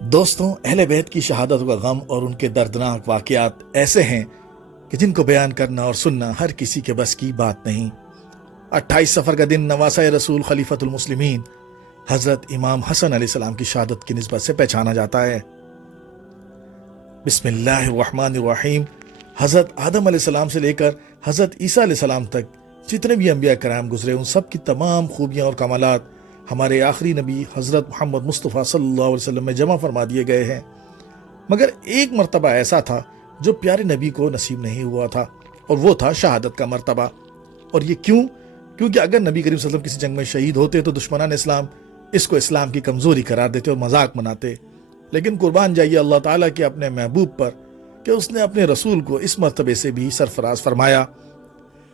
دوستوں، اہل بیت کی شہادت کا غم اور ان کے دردناک واقعات ایسے ہیں کہ جن کو بیان کرنا اور سننا ہر کسی کے بس کی بات نہیں۔ 28 سفر کا دن نواسہ رسول خلیفۃ المسلمین حضرت امام حسن علیہ السلام کی شہادت کی نسبت سے پہچانا جاتا ہے۔ بسم اللہ الرحمن الرحیم۔ حضرت آدم علیہ السلام سے لے کر حضرت عیسیٰ علیہ السلام تک جتنے بھی انبیاء کرام گزرے، ان سب کی تمام خوبیاں اور کمالات ہمارے آخری نبی حضرت محمد مصطفیٰ صلی اللہ علیہ وسلم میں جمع فرما دیے گئے ہیں۔ مگر ایک مرتبہ ایسا تھا جو پیارے نبی کو نصیب نہیں ہوا تھا، اور وہ تھا شہادت کا مرتبہ۔ اور یہ کیوں؟ کیونکہ اگر نبی کریم صلی اللہ علیہ وسلم کسی جنگ میں شہید ہوتے تو دشمنان اسلام اس کو اسلام کی کمزوری قرار دیتے اور مذاق مناتے، لیکن قربان جائیے اللہ تعالیٰ کے اپنے محبوب پر کہ اس نے اپنے رسول کو اس مرتبے سے بھی سرفراز فرمایا۔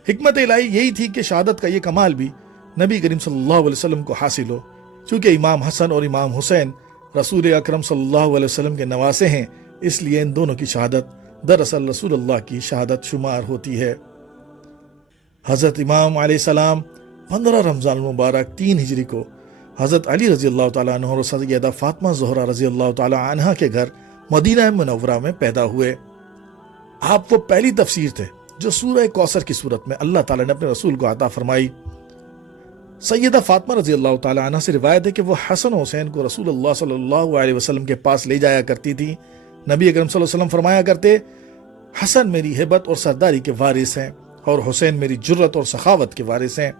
حکمت الہی یہی تھی کہ شہادت کا یہ کمال بھی نبی کریم صلی اللہ علیہ وسلم کو حاصل ہو۔ چونکہ امام حسن اور امام حسین رسول اکرم صلی اللہ علیہ وسلم کے نواسے ہیں، اس لیے ان دونوں کی شہادت دراصل رسول اللہ کی شہادت شمار ہوتی ہے۔ حضرت امام علیہ السلام 15 رمضان المبارک 3 ہجری کو حضرت علی رضی اللہ تعالیٰ عنہ اور سیدہ فاطمہ زہرا رضی اللہ تعالیٰ عنہا کے گھر مدینہ منورہ میں پیدا ہوئے۔ آپ وہ پہلی تفسیر تھے جو سورہ کوثر کی صورت میں اللہ تعالیٰ نے اپنے رسول کو عطا فرمائی۔ سیدہ فاطمہ رضی اللہ تعالیٰ عنہ سے روایت ہے کہ وہ حسن و حسین کو رسول اللہ صلی اللہ علیہ وسلم کے پاس لے جایا کرتی تھی۔ نبی اکرم صلی اللہ علیہ وسلم فرمایا کرتے، حسن میری ہیبت اور سرداری کے وارث ہیں اور حسین میری جرت اور سخاوت کے وارث ہیں۔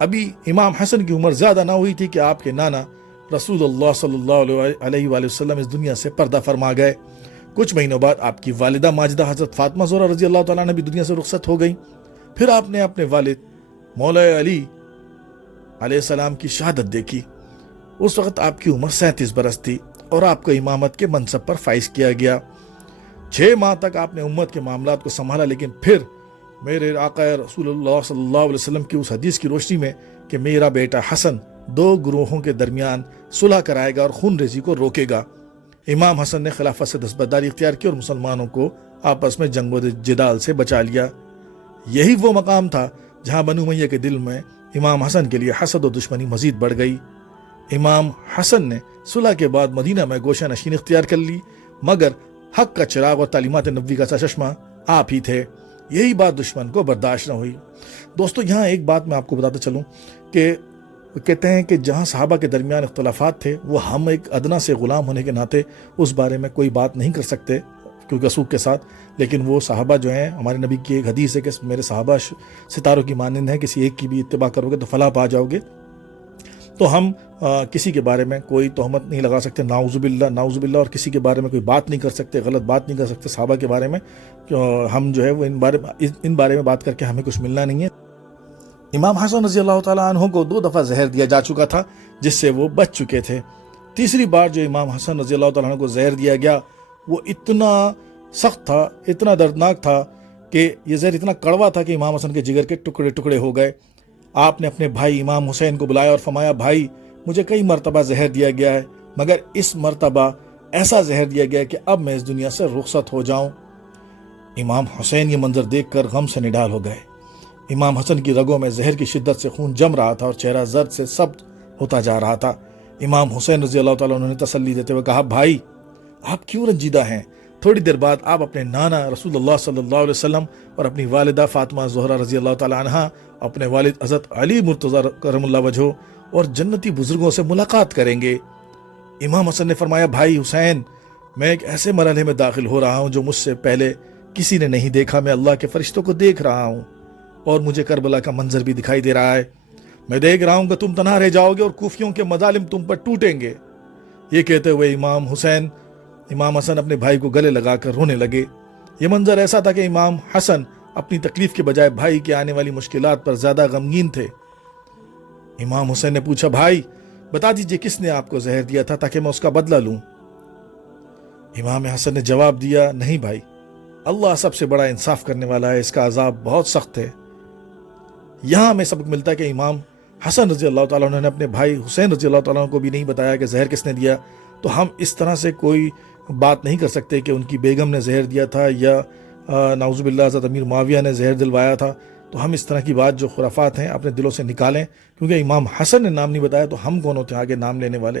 ابھی امام حسن کی عمر زیادہ نہ ہوئی تھی کہ آپ کے نانا رسول اللہ صلی اللہ علیہ وآلہ وسلم اس دنیا سے پردہ فرما گئے۔ کچھ مہینوں بعد آپ کی والدہ ماجدہ حضرت فاطمہ زہرا رضی اللہ تعالیٰ عنہ بھی دنیا سے رخصت ہو گئی۔ پھر آپ نے اپنے والد مولا علی علیہ السلام کی شہادت دیکھی۔ اس وقت آپ کی عمر 37 برس تھی اور آپ کو امامت کے منصب پر فائز کیا گیا۔ 6 ماہ تک آپ نے امت کے معاملات کو سنبھالا، لیکن پھر میرے آقا رسول اللہ صلی اللہ علیہ وسلم کی اس حدیث کی روشنی میں کہ میرا بیٹا حسن 2 گروہوں کے درمیان صلح کرائے گا اور خون ریزی کو روکے گا، امام حسن نے خلافت سے دستبرداری اختیار کی اور مسلمانوں کو آپس میں جنگ و جدال سے بچا لیا۔ یہی وہ مقام تھا جہاں بنو امیہ کے دل میں امام حسن کے لیے حسد و دشمنی مزید بڑھ گئی۔ امام حسن نے صلح کے بعد مدینہ میں گوشہ نشین اختیار کر لی، مگر حق کا چراغ اور تعلیمات نبوی کا چشمہ آپ ہی تھے۔ یہی بات دشمن کو برداشت نہ ہوئی۔ دوستو، یہاں ایک بات میں آپ کو بتاتا چلوں کہ کہتے ہیں کہ جہاں صحابہ کے درمیان اختلافات تھے، وہ ہم ایک ادنا سے غلام ہونے کے ناطے اس بارے میں کوئی بات نہیں کر سکتے کیونکہ رسول کے ساتھ، لیکن وہ صحابہ جو ہیں، ہمارے نبی کی ایک حدیث ہے کہ میرے صحابہ ستاروں کی مانند ہیں، کسی ایک کی بھی اتباع کرو گے تو فلاح پا جاؤ گے۔ تو ہم کسی کے بارے میں کوئی تہمت نہیں لگا سکتے، نعوذ باللہ، اور کسی کے بارے میں کوئی بات نہیں کر سکتے، غلط بات نہیں کر سکتے صحابہ کے بارے میں۔ ہم جو ہے وہ ان بارے میں بات کر کے ہمیں کچھ ملنا نہیں ہے۔ امام حسن رضی اللہ تعالیٰ عنہ کو 2 دفعہ زہر دیا جا چکا تھا جس سے وہ بچ چکے تھے۔ تیسری بار جو امام حسن رضی اللہ تعالیٰ عنہ کو زہر دیا گیا وہ اتنا سخت تھا، اتنا دردناک تھا کہ یہ زہر اتنا کڑوا تھا کہ امام حسن کے جگر کے ٹکڑے ٹکڑے ہو گئے۔ آپ نے اپنے بھائی امام حسین کو بلایا اور فرمایا، بھائی مجھے کئی مرتبہ زہر دیا گیا ہے، مگر اس مرتبہ ایسا زہر دیا گیا ہے کہ اب میں اس دنیا سے رخصت ہو جاؤں۔ امام حسین یہ منظر دیکھ کر غم سے نڈال ہو گئے۔ امام حسن کی رگوں میں زہر کی شدت سے خون جم رہا تھا اور چہرہ زرد سے سبز ہوتا جا رہا تھا۔ امام حسین رضی اللہ تعالیٰ عنہ نے تسلی دیتے ہوئے کہا، بھائی آپ کیوں رنجیدہ ہیں؟ تھوڑی دیر بعد آپ اپنے نانا رسول اللہ صلی اللہ علیہ وسلم اور اپنی والدہ فاطمہ زہرا رضی اللہ تعالیٰ عنہا، اپنے والد حضرت علی مرتضیٰ کرم اللہ وجہہ اور جنتی بزرگوں سے ملاقات کریں گے۔ امام حسن نے فرمایا، بھائی حسین، میں ایک ایسے مرحلے میں داخل ہو رہا ہوں جو مجھ سے پہلے کسی نے نہیں دیکھا۔ میں اللہ کے فرشتوں کو دیکھ رہا ہوں اور مجھے کربلا کا منظر بھی دکھائی دے رہا ہے۔ میں دیکھ رہا ہوں کہ تم تنہا رہ جاؤ گے اور کوفیوں کے مظالم تم پر ٹوٹیں گے۔ یہ کہتے ہوئے امام حسن اپنے بھائی کو گلے لگا کر رونے لگے۔ یہ منظر ایسا تھا کہ امام حسن اپنی تکلیف کے بجائے بھائی کے آنے والی مشکلات پر زیادہ غمگین تھے۔ امام حسین نے پوچھا، بھائی بتا دیجئے کس نے آپ کو زہر دیا تھا تاکہ میں اس کا بدلہ لوں۔ امام حسن نے جواب دیا، نہیں بھائی، اللہ سب سے بڑا انصاف کرنے والا ہے، اس کا عذاب بہت سخت ہے۔ یہاں ہمیں سبق ملتا ہے کہ امام حسن رضی اللہ تعالیٰ عنہ نے اپنے بھائی حسین رضی اللہ تعالیٰ عنہ کو بھی نہیں بتایا کہ زہر کس نے دیا۔ تو ہم اس طرح سے کوئی بات نہیں کر سکتے کہ ان کی بیگم نے زہر دیا تھا یا نعوذ باللہ حضرت امیر معاویہ نے زہر دلوایا تھا۔ تو ہم اس طرح کی بات جو خرافات ہیں اپنے دلوں سے نکالیں، کیونکہ امام حسن نے نام نہیں بتایا تو ہم کون ہوتے ہیں آگے نام لینے والے۔